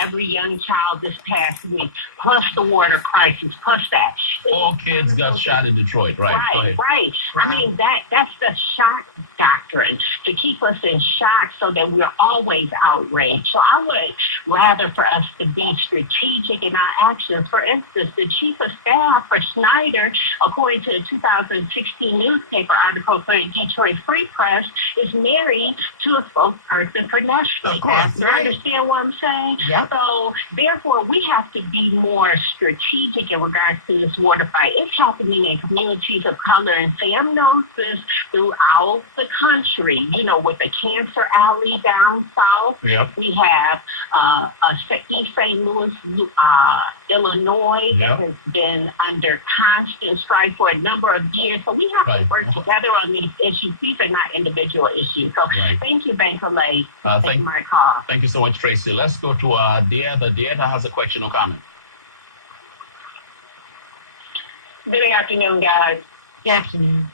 every young child this past week, plus the water crisis, plus that. 4 kids got shot in Detroit, right? Right. I mean, that's the shock doctrine, to keep us in shock so that we're always outraged. So I would rather for us to be strategic in our actions. For instance, the chief of staff for Snyder, according to a 2016 newspaper article for Detroit Free Press, is married to a spokesperson for Nestle. Of course, you understand what I'm saying? Yep. So therefore, we have to be more strategic in regards to this water fight. It's happening in communities of color, and Sam knows this throughout the country. You know, with the Cancer Alley down south, Yep. we have East St. Louis, Illinois, Yep. has been under constant strife for a number of years. So we have to work together on these issues. These are not individual issues. So thank you, Banker Lake. Thank you, my call. Thank you so much, Tracy. Let's go to Deanna. Deanna has a question or comment. Good afternoon, guys. Good afternoon.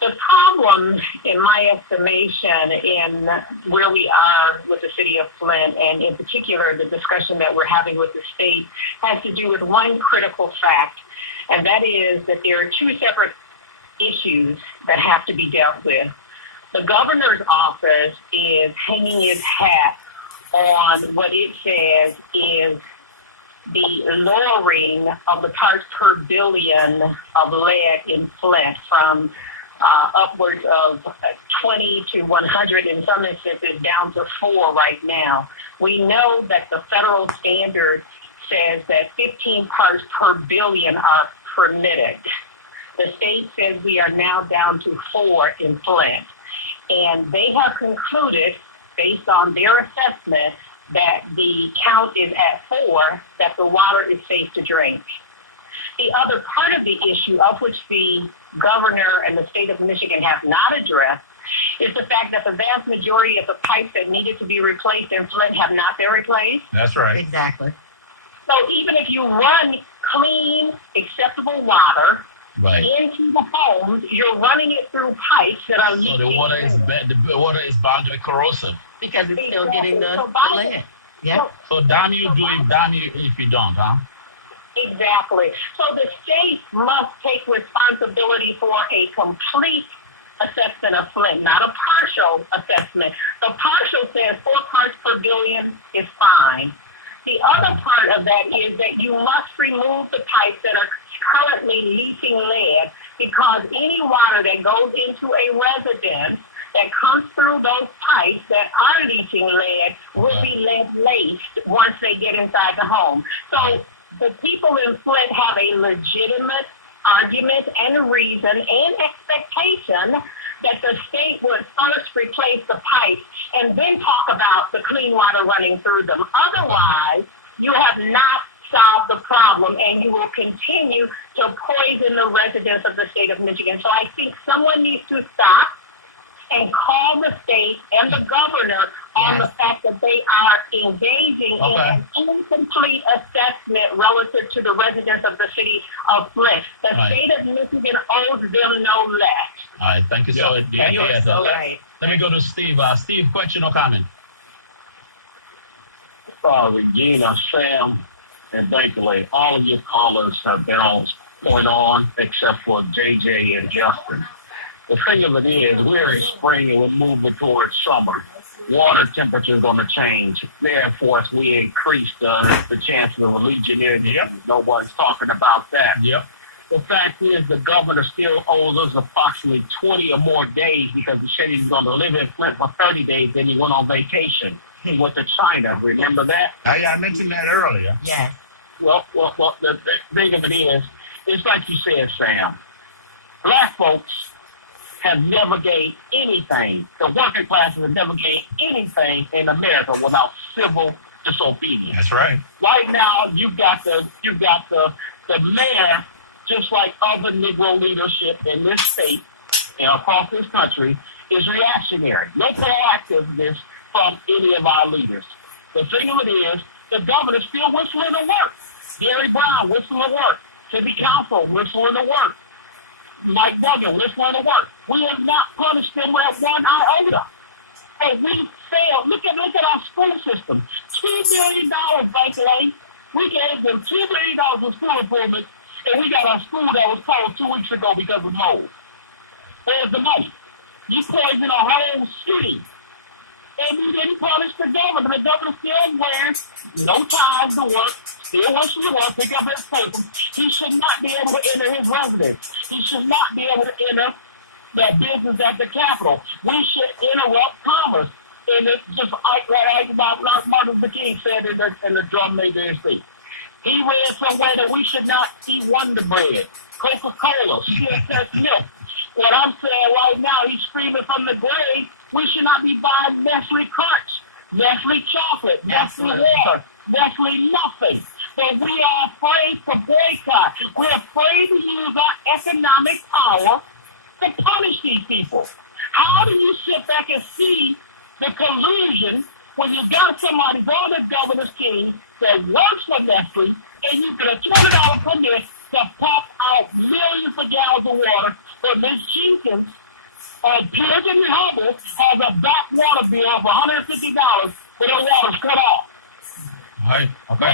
The problem, in my estimation, in where we are with the city of Flint, and in particular the discussion that we're having with the state, has to do with one critical fact, and that is that there are two separate issues that have to be dealt with. The governor's office is hanging its hat on what it says is the lowering of the parts per billion of lead in Flint from upwards of 20 to 100, in some instances down to 4 right now. We know that the federal standard says that 15 parts per billion are permitted. The state says we are now down to 4 in Flint. And they have concluded, based on their assessment, that the count is at 4, that the water is safe to drink. The other part of the issue, of which the governor and the state of Michigan have not addressed, is the fact that the vast majority of the pipes that needed to be replaced in Flint have not been replaced. That's right. Exactly. So even if you run clean, acceptable water into the homes, you're running it through pipes that are leaking. So the water is bound to be corrosive. Because it's still getting the lead. Yep. So damn you if you don't, huh? Exactly. So the state must take responsibility for a complete assessment of Flint, not a partial assessment. The partial says 4 parts per billion is fine. The other part of that is that you must remove the pipes that are currently leaching lead, because any water that goes into a residence that comes through those pipes that are leaching lead will be laced once they get inside the home. So the people in Flint have a legitimate argument and reason and expectation that the state would first replace the pipes and then talk about the clean water running through them. Otherwise, you have not solved the problem, and you will continue to poison the residents of the state of Michigan. So I think someone needs to stop and call the state and the governor on the fact that they are engaging in an incomplete assessment relative to the residents of the city of Flint. The state of Michigan owes them no less. All right, thank you so much. Let me go to Steve. Steve, question or comment? Regina, Sam, and Bankley, all of your callers have been on point on, except for JJ and Justin. The thing of it is, we're in spring and we're moving towards summer. Water temperature is going to change. Therefore, as we increase the chances of a Legionnaires, no one's talking about that. The fact is, the governor still owes us approximately 20 or more days, because he said he's going to live in Flint for 30 days, then he went on vacation. He went to China. Remember that? I mentioned that earlier. Yes. Well, the thing of it is, it's like you said, Sam. Black folks have never gained anything. The working classes have never gained anything in America without civil disobedience. That's right. Right now, you've got the mayor, just like other Negro leadership in this state and across this country, is reactionary. No proactiveness from any of our leaders. The thing of it is, the governor's still whistling to work. Gary Brown whistling to work. City Council whistling to work. Mike Duggan whistling to work. We have not punished them with one iota. But we failed. Look at our school system. $2 billion, Bankley. We gave them $2 billion for school improvements, and we got our school that was closed 2 weeks ago because of mold. Where's the money? You poisoned a whole city. And we didn't punish the governor. The governor still wears no ties to work, still wants you to work, pick up his paper. He should not be able to enter his residence. He should not be able to enter that business at the Capitol. We should interrupt commerce. And it's just like Martin Luther King said in the drum major speech. He read somewhere that we should not eat Wonder Bread, Coca-Cola, CSS milk. What I'm saying right now, he's screaming from the grave, we should not be buying Nestle Crunch, Nestle chocolate, Nestle water, Nestle nothing. But we are afraid to boycott. We're afraid to use our economic power to punish these people. How do you sit back and see the collusion when you've got somebody on the governor's team that works for Nestle and you get a $20 permit to pump out millions of gallons of water for Ms. Jenkins? Puritan Hubble has a backwater bill of $150 for the water's cut off. All right. Okay.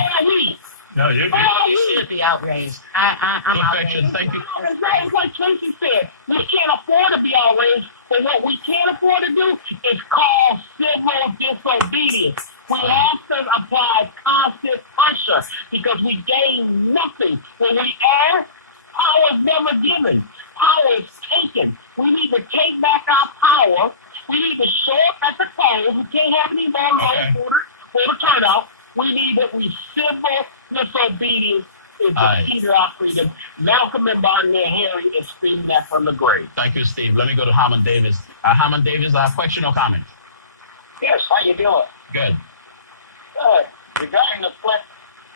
No, you're You should be outraged. I'm outraged. Thank you. Exactly like Tracy said. We can't afford to be outraged, but what we can't afford to do is cause civil disobedience. We have to apply constant pressure because we gain nothing. When we err, power is never given. Power is taken. We need to take back our power. We need to show up at the polls. We can't have any more for the turnout. We need that we civil disobedience is the key to our freedom. Malcolm and Martin and Harry is screaming that from the grave. Thank you, Steve. Let me go to Hammond Davis. Hammond Davis, question or comment? Yes, how you doing? Good. Good. Regarding the Flint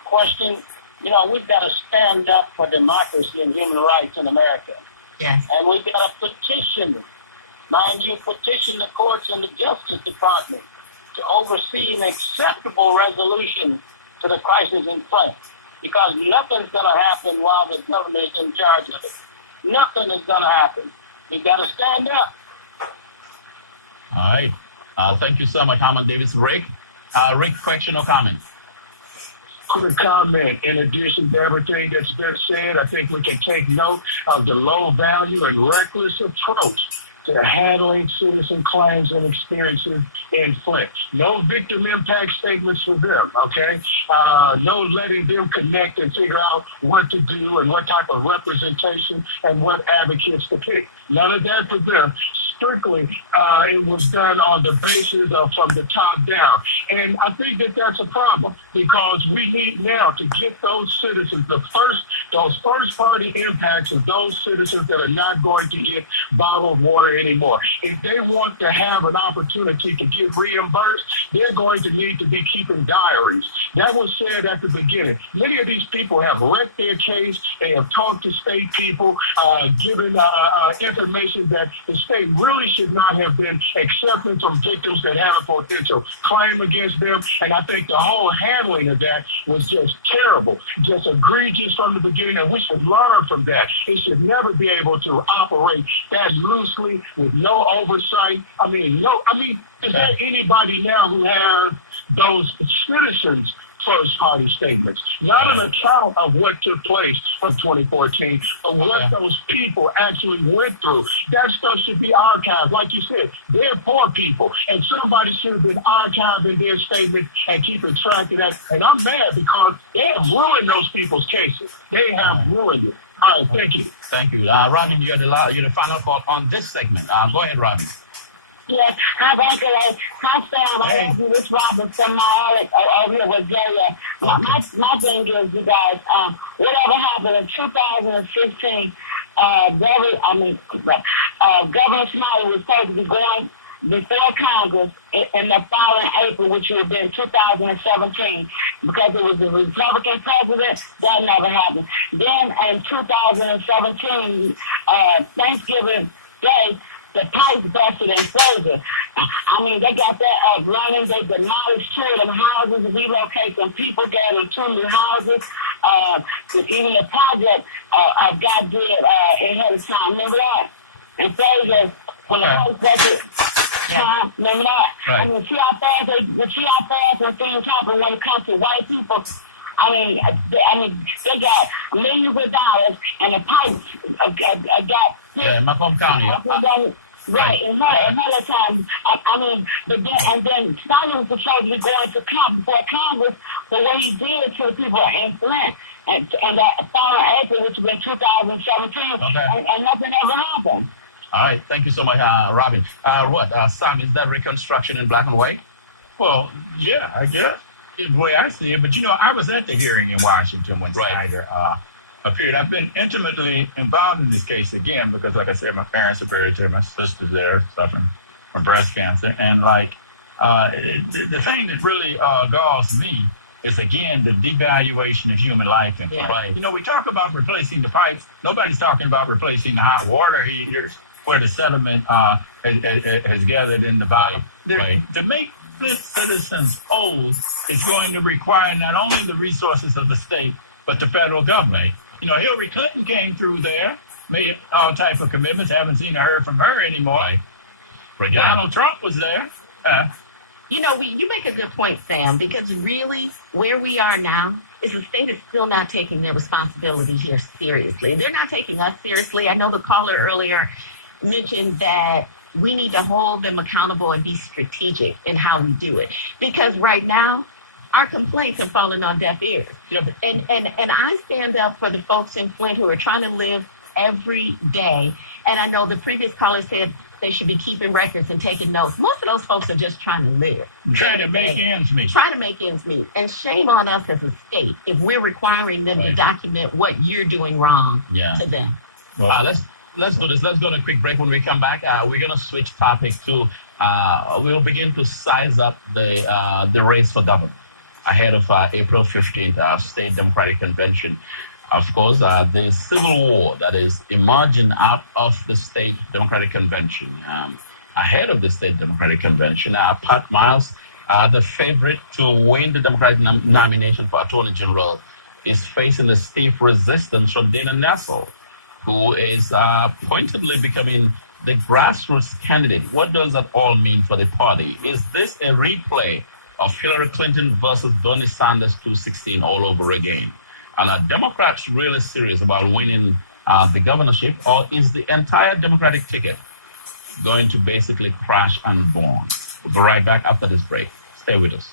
question, we've got to stand up for democracy and human rights in America. Yes. And we've got to petition, mind you, petition the courts and the Justice Department to oversee an acceptable resolution to the crisis in Flint. Because nothing's going to happen while the government is in charge of it. Nothing is going to happen. We've got to stand up. All right. Thank you so much, Hammond Davis. Rick, question or comment? Quick comment. In addition to everything that's been said, I think we can take note of the low value and reckless approach to handling citizen claims and experiences in Flint. No victim impact statements for them, okay? No letting them connect and figure out what to do and what type of representation and what advocates to pick. None of that for them. Strictly, it was done on the basis of from the top down. And I think that that's a problem because we need now to get those citizens, those first party impacts of those citizens that are not going to get bottled water anymore. If they want to have an opportunity to get reimbursed, they're going to need to be keeping diaries. That was said at the beginning. Many of these people have wrecked their case. They have talked to state people, given information that the state really should not have been accepting from victims that have a potential claim against them. And I think the whole handling of that was just terrible, just egregious from the beginning. And we should learn from that. It should never be able to operate that loosely with no oversight. Is there anybody now who has those citizens' first-party statements? Not an account of what took place in 2014, but what those people actually went through. That stuff should be archived. Like you said, they're poor people, and somebody should have been archiving their statements and keeping track of that. And I'm mad because they have ruined those people's cases. They have ruined it. All right, thank you. Thank you. Robin, you're the final call on this segment. Go ahead, Robin. Yes, hi, Bankley. Hi, Sam. I asked you this, Robin, from my over here with Jaya. My thing is, you guys, whatever happened in 2015, Governor Smiley was supposed to be going before Congress in the following April, which would have been 2017, because it was a Republican president. That never happened. Then in 2017, Thanksgiving Day, the pipes busted in Florida. They got that up running. They demolished 2 of them houses, relocate some people, gave them 2 new houses. Even the project got good ahead of time. Remember that? And Florida, when the house budget, Remember that? Right. I mean, see how fast when things happen when it comes to white people. I mean, they got millions of dollars, and the pipes got. Yeah, Macomb County. Right, and another time, and then Stalin was supposed to be going to before Congress for what he did to the people in Flint, and that Farmer Acre, which was in 2017, and nothing ever happened. All right, thank you so much, Robin. Sam, is that reconstruction in black and white? Well, yeah, I guess the way I see it. But I was at the hearing in Washington when Snyder appeared. I've been intimately involved in this case again because, like I said, my parents are buried there. My sister's there suffering from breast cancer, and the thing that really galls me is again the devaluation of human life in Flint. Right. We talk about replacing the pipes. Nobody's talking about replacing the hot water heaters where the sediment has gathered in the body. Right. To make Flint citizens whole is going to require not only the resources of the state, but the federal government. Hillary Clinton came through there, made all type of commitments. Haven't seen or heard from her anymore. Right. Donald Trump was there. You make a good point, Sam, because really where we are now is the state is still not taking their responsibility here seriously. They're not taking us seriously. I know the caller earlier mentioned that we need to hold them accountable and be strategic in how we do it. Because right now, our complaints are falling on deaf ears. Yep. And I stand up for the folks in Flint who are trying to live every day. And I know the previous caller said they should be keeping records and taking notes. Most of those folks are just trying to live. Trying to make ends meet. Trying to make ends meet. And shame on us as a state if we're requiring them to document what you're doing wrong to them. Let's do this. Let's go to a quick break. When we come back, we're going to switch topic to, we'll begin to size up the race for governor ahead of April 15th, State Democratic Convention. Of course, the civil war that is emerging out of the State Democratic Convention. Ahead of the State Democratic Convention, Pat Miles, the favorite to win the Democratic nomination for Attorney General, is facing a stiff resistance from Dana Nessel, who is pointedly becoming the grassroots candidate. What does that all mean for the party? Is this a replay of Hillary Clinton versus Bernie Sanders 2016 all over again? And are Democrats really serious about winning the governorship, or is the entire Democratic ticket going to basically crash and burn? We'll be right back after this break. Stay with us.